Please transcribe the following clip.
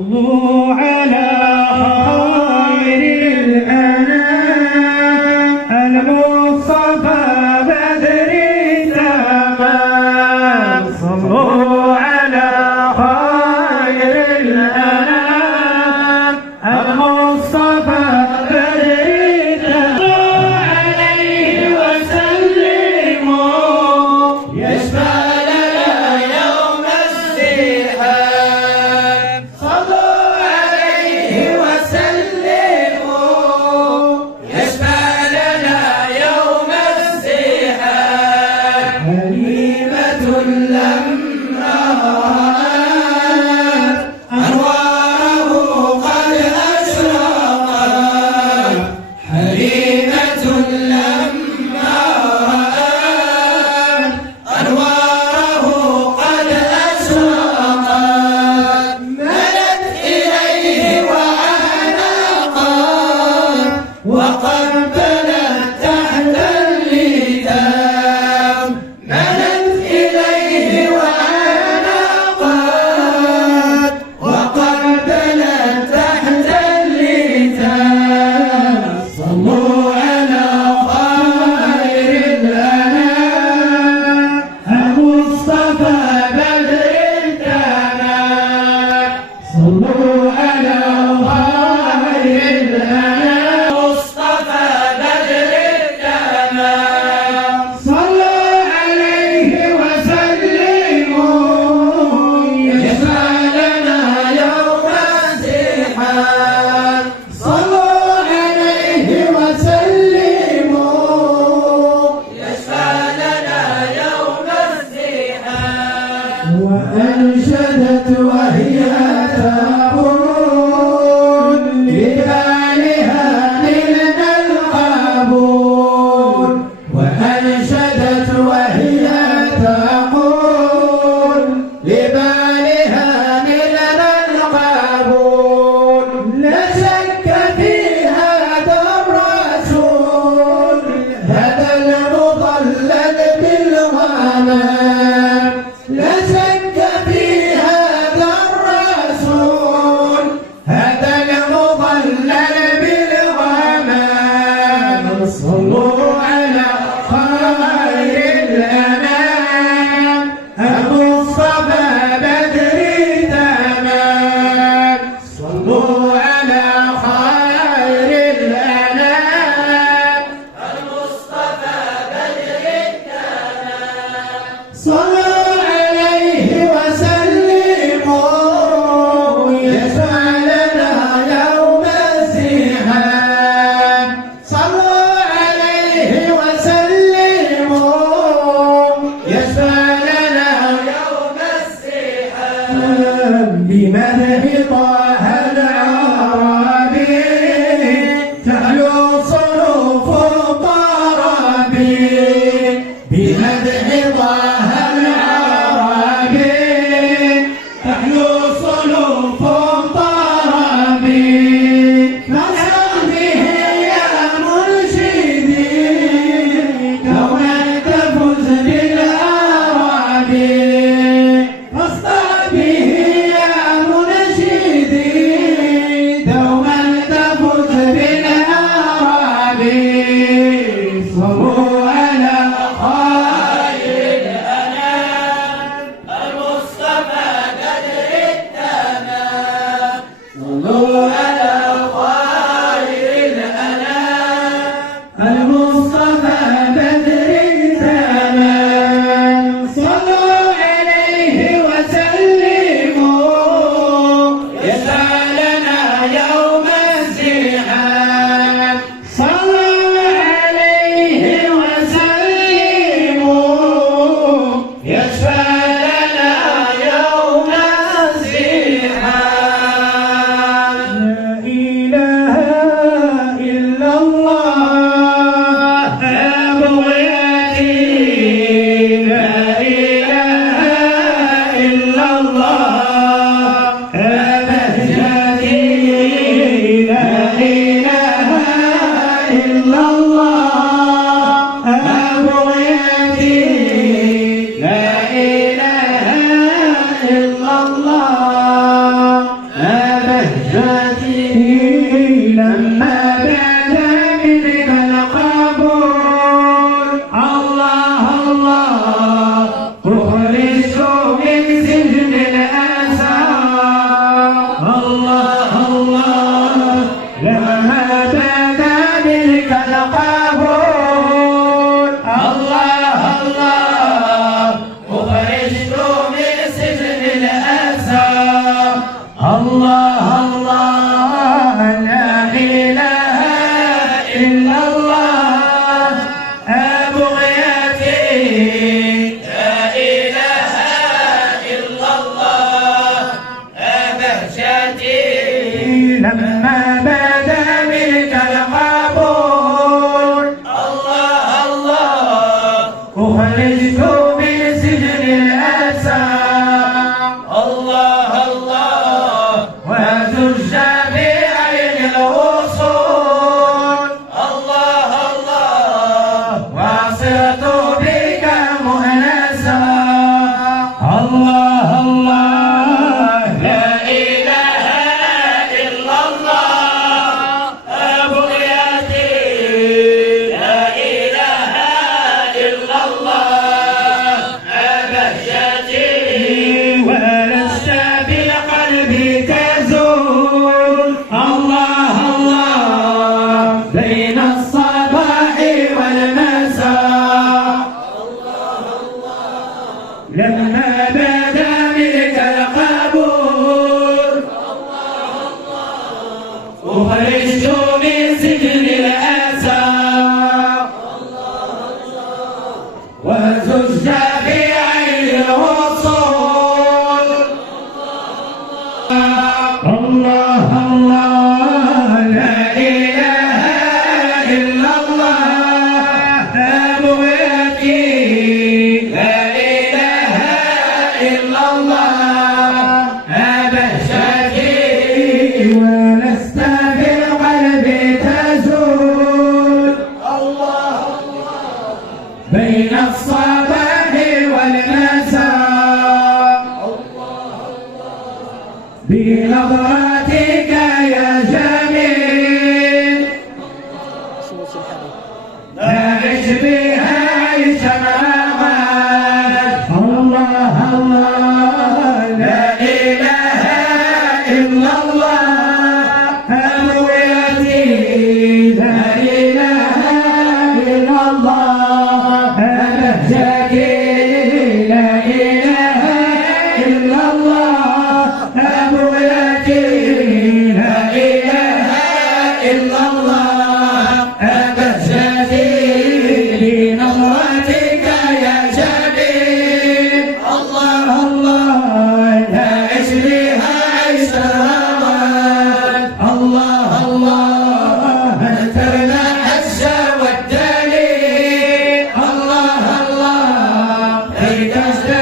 صلوا على خير الأنام المصطفى بدر التمام. صلوا على خير الأنام المصطفى بدر التمام. عليه وسلموا يشفع لنا يوم الزحام. صلوا عليه وسلموا يشفع لنا يوم الزحام. حليمة لما رأت أنواره قد أشرقت. حليمة لما رأت أنواره قد أشرقت. ملت إليه وعانقت وقبلت تحت اللجام. ملت إليه وعانقت وقبلت تحت اللجام. صلوا على خير الأنام المصطفى بدر التمام. صلوا على خير الأنام مصطفى بدر التمام. صلوا عليه وسلموا يشفع لنا يوم الزحام. صلوا عليه وسلموا يشفع لنا يوم الزحام. وأنشدت وهي تقول لبالها نلنا القبول. وأنشدت وهي تقول لبالها نلنا القبول. لا شك في هذا الرسول هذا المضلل بالغمام. لا شك في هذا الرسول هذا المضلل بالغمام. صلوا على خير الأنام المصطفى بدر التمام. صلوا على خير الأنام المصطفى بدر التمام. صلوا عليه وسلموا يشفع لنا يوم الزحام. صلوا عليه وسلموا يشفع لنا يوم الزحام. بمدح طه العربي تعلو صنوف الطربي. بمدح طه العربي تعلو صنوف الطربي. فاسأل به يا مرشدي كونك تفوز بالعربي. فاسأل به يا مرشدي بهجته لما بدا منك القبول الله الله أخرجت من سجن الأسى الله الله لما بدا منك القبول الله الله أخرجت من سجن الأسى الله الله لا إله إلا الله أبغيتي لا إله إلا الله أبهجتي لما بدا منك القبول الله الله أخرجت من سجن الأسى الله الله وزج بعين الوصول الله الله وصرت بك مؤنسا الله الله لا إله إلا الله أبغيتي لا إله إلا الله أبهجتي ولست بالقلب تزول الله الله بين الصباح والمساء لما بدا منك القبول أخرجت من سجن الأسى وزج بعين الوصول الله الله لا إله إلا الله أبغيتي لا إله إلا الله أبهجتي ولست بالقلب تزول الله بين الصباح والمساء بنظرتك يا جميل أعش بها عيشا أغاد الله الله لا إله إلا الله أبغيتي لا إله إلا الله أبهجتي لا إله إلا الله أبغيتي لا إله إلا الله أبهجتي بنظرتك يا جميل الله الله لا عش بها عيش الرواد الله الله أنت المحجة والدليل الله الله كي تزداد